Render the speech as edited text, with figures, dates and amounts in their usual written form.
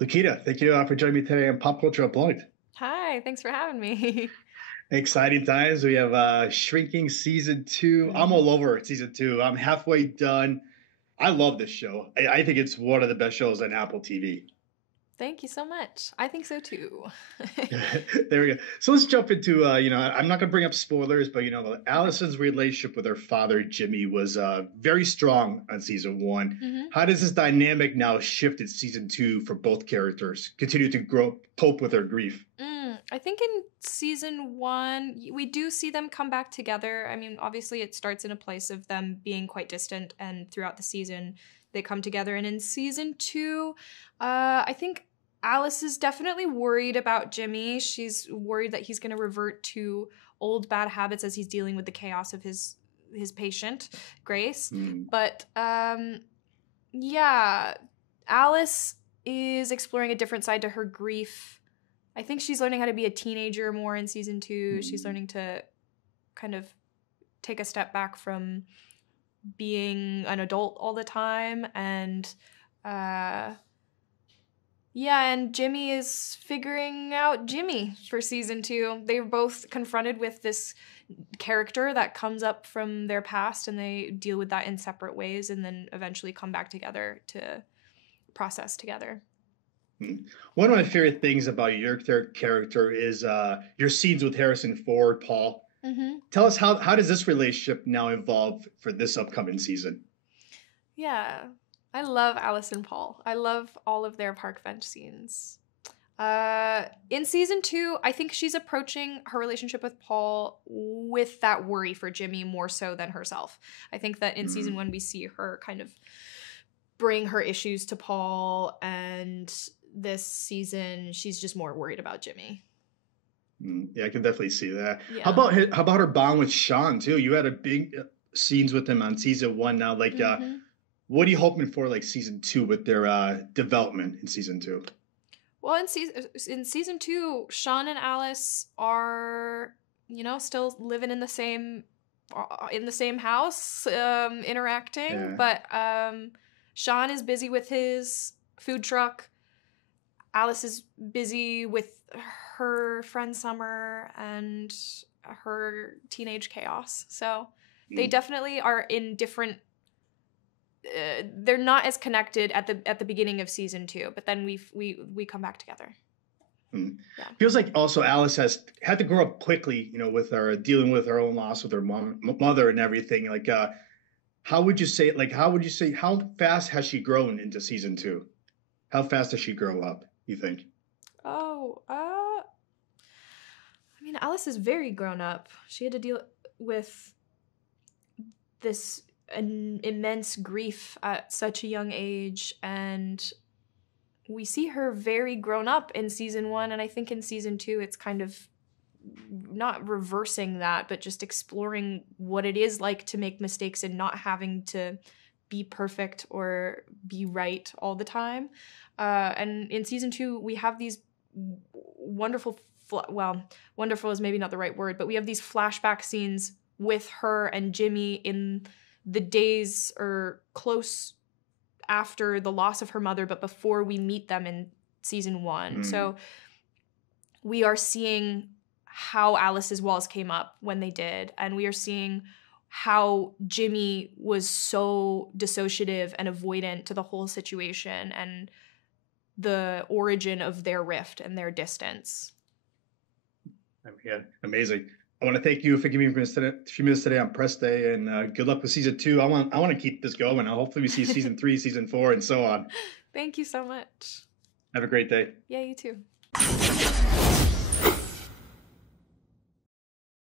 Lukita, thank you for joining me today on Pop Culture Unplugged. Hi, thanks for having me. Exciting times. We have Shrinking season two. I'm hmm all over season two. I'm halfway done. I love this show. I think it's one of the best shows on Apple TV. Thank you so much. I think so too. There we go. So let's jump into I'm not going to bring up spoilers, but Okay. Allison's relationship with her father Jimmy was very strong on season one. hmm How does this dynamic now shift in season two for both characters? Continue to grow, cope with their grief. I think in season one, we do see them come back together. I mean, obviously, it starts in a place of them being quite distant, and throughout the season, they come together. And in season two, I think Alice is definitely worried about Jimmy. She's worried that he's going to revert to old bad habits as he's dealing with the chaos of his patient, Grace. Mm. But yeah, Alice is exploring a different side to her grief. I think she's learning how to be a teenager more in season two. She's Mm. learning to kind of take a step back from being an adult all the time. And uh, yeah, and Jimmy is figuring out Jimmy for season two. They're both confronted with this character that comes up from their past, and they deal with that in separate ways and then eventually come back together to process together. Mm. One of my favorite things about your character is your scenes with Harrison Ford, Paul. Mm-hmm. Tell us how does this relationship now evolve for this upcoming season? Yeah, I love Alice and Paul. I love all of their park bench scenes. In season two, I think she's approaching her relationship with Paul with that worry for Jimmy more so than herself. I think that in season Mm. one, we see her kind of bring her issues to Paul, and this season, she's just more worried about Jimmy. Mm. Yeah, I can definitely see that. Yeah. How about her bond with Sean too? You had a big scenes with him on season one. Now, hmm what are you hoping for like season two with their development in season two? Well, in season two, Sean and Alice are still living in the same house, interacting, Yeah. but Sean is busy with his food truck. Alice is busy with her friend Summer and her teenage chaos. So they Mm. definitely are in different. They're not as connected at the beginning of season two, but then we come back together. Mm. Yeah. Feels like also Alice has had to grow up quickly, with her dealing with her own loss with her mother and everything. How would you say, how fast has she grown into season two? How fast does she grow up, you think? Oh, I mean, Alice is very grown up. She had to deal with this an immense grief at such a young age, and we see her very grown up in season one, and I think in season two it's kind of not reversing that, but just exploring what it is like to make mistakes and not having to be perfect or be right all the time. And in season two, we have these wonderful, well, wonderful is maybe not the right word, but we have these flashback scenes with her and Jimmy in the days or close after the loss of her mother, but before we meet them in season one. Mm. So we are seeing how Alice's walls came up when they did, and we are seeing how Jimmy was so dissociative and avoidant to the whole situation and the origin of their rift and their distance. Yeah, amazing. I want to thank you for giving me a few minutes today on press day, and good luck with season two. I want to keep this going. Hopefully, we see season three, season four, and so on. Thank you so much. Have a great day. Yeah, you too.